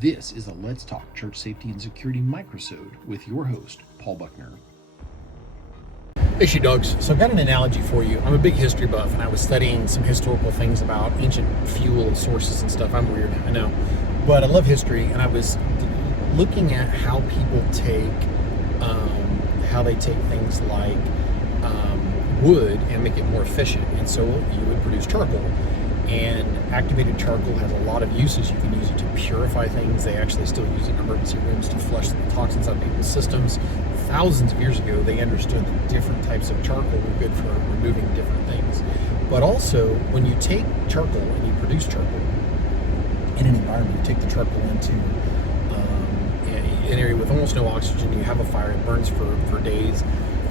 This is a Let's Talk Church Safety and Security microsode with your host, Paul Buckner. Hey, She Dogs. So I've got an analogy for you. I'm a big history buff, and I was studying some historical things about ancient fuel sources and stuff. I'm weird, I know. But I love history, and I was looking at how people take things like wood and make it more efficient. And so you would produce charcoal. And activated charcoal has a lot of uses. You can use it to purify things. They actually still use it in emergency rooms to flush the toxins out of people's systems. Thousands of years ago, they understood that different types of charcoal were good for removing different things. But also, when you take charcoal and you produce charcoal in an environment, you take the charcoal into an area with almost no oxygen, you have a fire, it burns for days,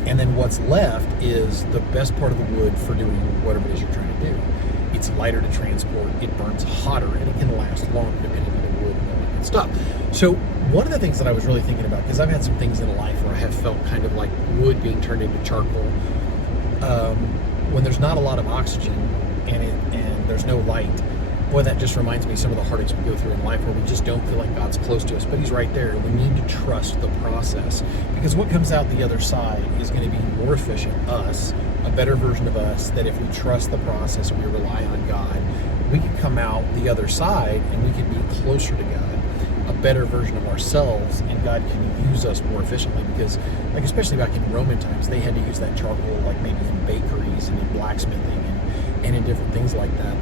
and then what's left is the best part of the wood for doing whatever it is you're trying to do. It's lighter to transport, it burns hotter, and it can last longer depending on the wood and all that good stuff. So one of the things that I was really thinking about, because I've had some things in life where I have felt kind of like wood being turned into charcoal, when there's not a lot of oxygen and there's no light, boy, that just reminds me of some of the heartaches we go through in life where we just don't feel like God's close to us, but He's right there. We need to trust the process, because what comes out the other side is going to be more efficient, us, a better version of us, that if we trust the process and we rely on God, we can come out the other side and we can be closer to God, a better version of ourselves, and God can use us more efficiently. Because, like, especially back in Roman times, they had to use that charcoal like maybe in bakeries and in blacksmithing and in different things like that.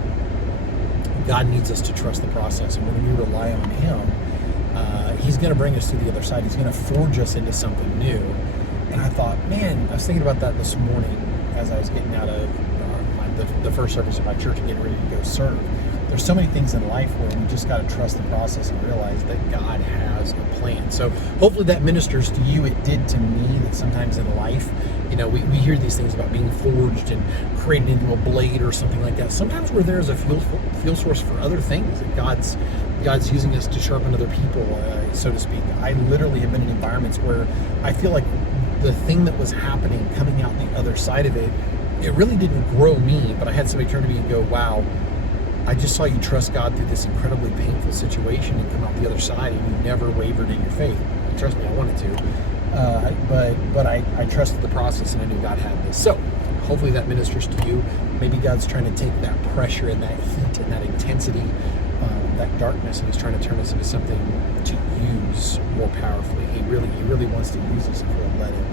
God needs us to trust the process, and when we rely on Him, He's going to bring us to the other side. He's going to forge us into something new. And I thought, man, I was thinking about that this morning as I was getting out of the first service of my church and getting ready to go serve. There's so many things in life where we just got to trust the process and realize that God has a plan. So hopefully that ministers to you. It did to me that sometimes in life, you know, we hear these things about being forged and created into a blade or something like that. Sometimes we're there as a fuel source for other things, that God's using us to sharpen other people, so to speak. I literally have been in environments where I feel like the thing that was happening, coming out the other side of it, it really didn't grow me, but I had somebody turn to me and go, wow, I just saw you trust God through this incredibly painful situation and come out the other side, and you never wavered in your faith. Trust me, I wanted to. But I trusted the process, and I knew God had this. So hopefully that ministers to you. Maybe God's trying to take that pressure and that heat and that intensity, that darkness, and He's trying to turn us into something to use more powerfully. He really wants to use us if we'll let Him.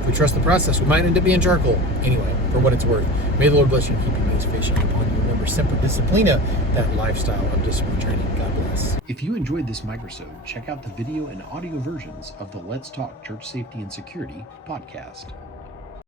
If we trust the process, we might end up being charcoal. Anyway, for what it's worth, may the Lord bless you and keep you. May His face shine upon you. Remember, Semper Disciplina, that lifestyle of discipline training. God bless. If you enjoyed this microsode, check out the video and audio versions of the Let's Talk Church Safety and Security podcast.